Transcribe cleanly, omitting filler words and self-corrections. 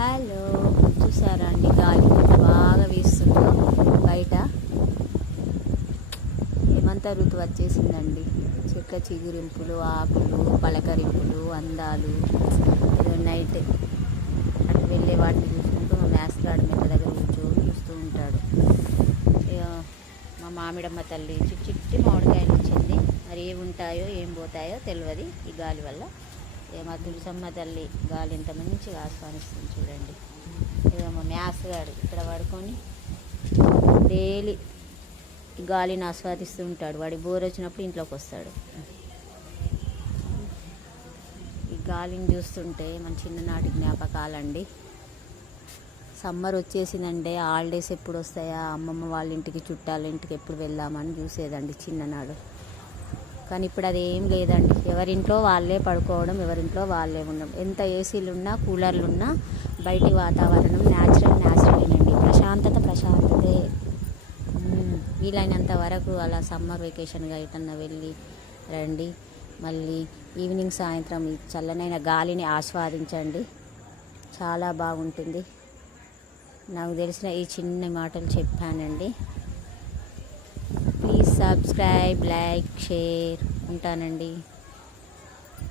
Hello, చూసారా అండి గాలి బాగా వీస్తుంది బయట. హేమంత ఋతువు వచ్చేసిందండి. చెట్ల చిగురింపులు, ఆకులు, పలకరింపులు, అందాలు. నైట్ అటు వెళ్ళే వాటిని చూసుకుంటూ మా మేస్త్రాడు మెట్ల దగ్గర చూస్తూ ఉంటాడు. మా మామిడమ్మ తల్లి చిట్టి మామిడికాయలు ఇచ్చింది. మరి ఏమి ఉంటాయో ఏం పోతాయో తెలియదు ఈ గాలి వల్ల. మా తులసమ్మ తల్లి గాలి ఎంత మంచిగా ఆస్వాదిస్తుంది చూడండి. మా మేస్త్రాడు ఇక్కడ పడుకొని డైలీ గాలిని ఆస్వాదిస్తూ ఉంటాడు. వాడి బోర్ వచ్చినప్పుడు ఇంట్లోకి వస్తాడు. ఈ గాలిని చూస్తుంటే మన చిన్ననాటి జ్ఞాపకాలండి. సమ్మర్ వచ్చేసిందంటే హాలిడేస్ ఎప్పుడు వస్తాయా, అమ్మమ్మ వాళ్ళ ఇంటికి, చుట్టాల ఇంటికి ఎప్పుడు వెళ్దామని చూసేదండి చిన్ననాడు. కానీ ఇప్పుడు అది ఏం లేదండి. ఎవరింట్లో వాళ్ళే పడుకోవడం, ఎవరింట్లో వాళ్ళే ఉండడం. ఎంత ఏసీలు ఉన్నా, కూలర్లు ఉన్నా బయటి వాతావరణం న్యాచురల్నండి. ప్రశాంతతే. వీలైనంత వరకు అలా సమ్మర్ వెకేషన్గా ఎటన్నా వెళ్ళి రండి. మళ్ళీ ఈవినింగ్ సాయంత్రం ఈ చల్లనైన గాలిని ఆస్వాదించండి. చాలా బాగుంటుంది. నాకు తెలిసిన ఈ చిన్న మాటలు చెప్పానండి. Please subscribe, like, share. ఉంటానండి.